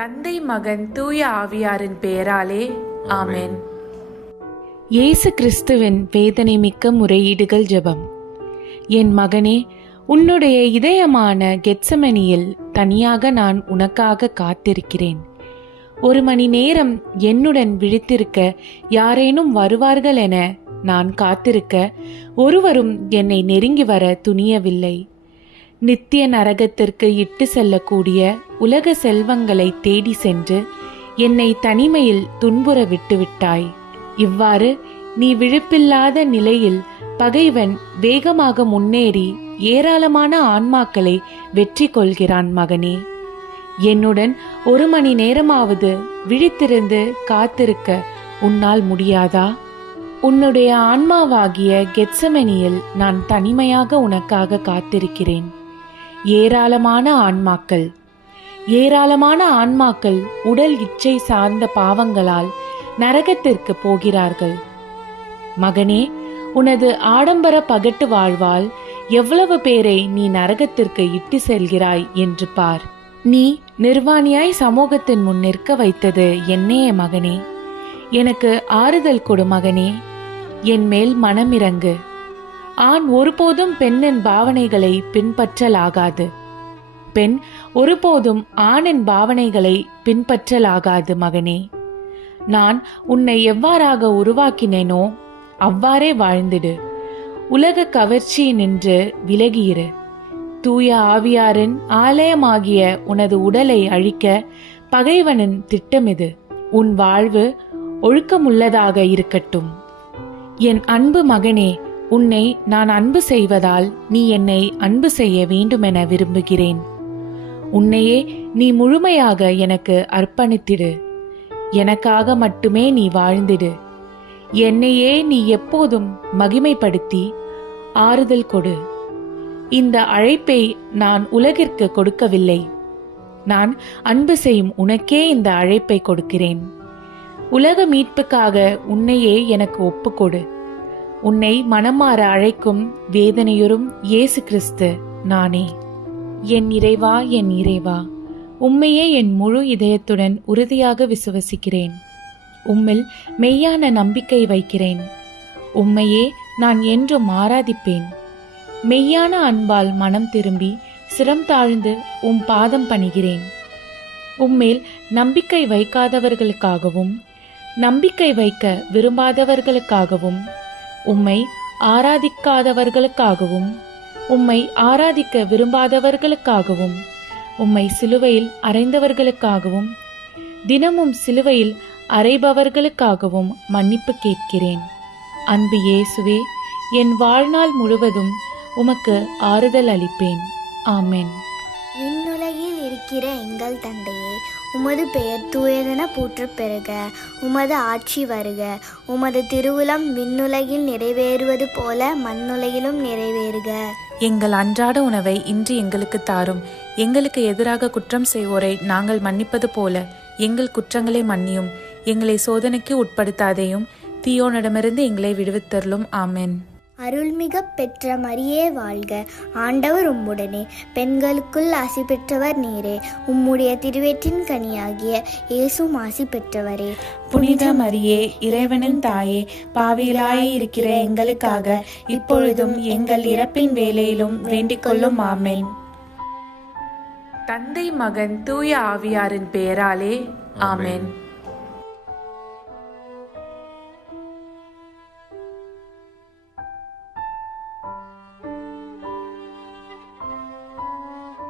தந்தை, மகன், தூய ஆவியாரின் பெயராலே ஆமென். இயேசு கிறிஸ்துவின் வேதனை மிக்க முறையீடுகள் ஜெபம். என் மகனே, உன்னுடைய இதயமான கெத்செமனியில் தனியாக நான் உனக்காக காத்திருக்கிறேன். 1 மணி நேரம் என்னுடன் விழித்திருக்க யாரேனும் வருவார்கள் என நான் காத்திருக்க ஒருவரும் என்னை நெருங்கி வர துணியவில்லை. நித்திய நரகத்திற்கு இட்டு செல்லக்கூடிய உலக செல்வங்களை தேடி சென்று என்னை தனிமையில் துன்புற விட்டுவிட்டாய். இவ்வாறு நீ விழிப்பில்லாத நிலையில் பகைவன் வேகமாக முன்னேறி ஏராளமான ஆன்மாக்களை வெற்றி கொள்கிறான். மகனே, என்னுடன் 1 மணி நேரமாவது விழித்திருந்து காத்திருக்க உன்னால் முடியாதா? உன்னுடைய ஆன்மாவாகிய கெத்செமனியில் நான் தனிமையாக உனக்காக காத்திருக்கிறேன். ஏராளமான ஆன்மாக்கள் உடல் இச்சை சார்ந்த பாவங்களால் நரகத்திற்கு போகிறார்கள். மகனே, உனது ஆடம்பர பகட்டு வாழ்வால் எவ்வளவு பேரை நீ நரகத்திற்கு இட்டு செல்கிறாய் என்று பார். நீ நிர்வாணியாய் சமூகத்தின் முன் நிற்க வைத்தது என்னே மகனே. எனக்கு ஆறுதல் கொடு மகனே, என் மேல் மனமிரங்கு. ஆண் ஒருபோதும் பெண்ணின் பாவனைகளை பின்பற்றலாகாது. பெண் ஒருபோதும் ஆணின் பாவனைகளை பின்பற்றலாகாது. மகனே, நான் உன்னை எவ்வாறாக உருவாக்கினேனோ அவ்வாறே வாழ்ந்திடு. உலக கவர்ச்சி நின்று விலகியிரு. தூய ஆவியாரின் ஆலயமாகிய உனது உடலை அழிக்க பகைவனின் திட்டமிது. உன் வாழ்வு ஒழுக்கமுள்ளதாக இருக்கட்டும். என் அன்பு மகனே, உன்னை நான் அன்பு செய்வதால் நீ என்னை அன்பு செய்ய வேண்டுமென விரும்புகிறேன். உன்னையே நீ முழுமையாக எனக்கு அர்ப்பணித்திடு. எனக்காக மட்டுமே நீ வாழ்ந்திடு. என்னையே நீ எப்போதும் மகிமைப்படுத்தி ஆறுதல் கொடு. இந்த அழைப்பை நான் உலகிற்கு கொடுக்கவில்லை. நான் அன்பு செய்யும் உனக்கே இந்த அழைப்பை கொடுக்கிறேன். உலக மீட்புக்காக உன்னையே எனக்கு ஒப்புக்கொடு. உன்னை மனமாற அழைக்கும் வேதனையுறும் இயேசு கிறிஸ்து நானே. என் இறைவா, என் இறைவா, உம்மையே என் முழு இதயத்துடன் உறுதியாக விசுவசிக்கிறேன். உம்மில் மெய்யான நம்பிக்கை வைக்கிறேன். உம்மையே நான் என்றும் ஆராதிப்பேன். மெய்யான அன்பால் மனம் திரும்பி சிரம் தாழ்ந்து உம் பாதம் பணிகிறேன். உம்மேல் நம்பிக்கை வைக்காதவர்களுக்காகவும் நம்பிக்கை வைக்க விரும்பாதவர்களுக்காகவும் உம்மை ஆராதிக்காதவர்களுக்காகவும் உம்மை ஆராதிக்க விரும்பாதவர்களுக்காகவும் உம்மை சிலுவையில் அறைந்தவர்களுக்காகவும் தினமும் சிலுவையில் அறைபவர்களுக்காகவும் மன்னிப்பு கேட்கிறேன். அன்பு இயேசுவே, என் வாழ்நாள் முழுவதும் உமக்கு ஆறுதல் அளிப்பேன். ஆமென். விண்ணுலகில் இருக்கிற எங்கள் தந்தையே, உமது பெயர் தூயதென போற்றப் பெறுக. உமது ஆட்சி வருக. உமது திருவுளம் விண்ணுலகில் நிறைவேறுவது போல மண்ணுலகிலும் நிறைவேறுக. எங்கள் அன்றாட உணவை இன்று எங்களுக்கு தாரும். எங்களுக்கு எதிராக குற்றம் செய்வோரை நாங்கள் மன்னிப்பது போல எங்கள் குற்றங்களை மன்னியும். எங்களை சோதனைக்கு உட்படுத்தாதேயும், தீயோனிடமிருந்து எங்களை விடுவித்தருளும். ஆமென். அருள்மிக பெற்ற மரியே வாழ்க. ஆண்டவர் உம்முடனே, பெண்களுக்குள் ஆசி பெற்றவர் நீரே. உம்முடைய திருவயிற்றின் கனியாகிய இயேசுவும் ஆசி பெற்றவரே. புனித மரியே, இறைவனின் தாயே, பாவிகளாய் இருக்கிற எங்களுக்காக இப்பொழுதும் எங்கள் இறப்பின் வேளையிலும் வேண்டிக் கொள்ளும். ஆமென். தந்தை, மகன், தூய ஆவியாரின் பெயராலே ஆமென்.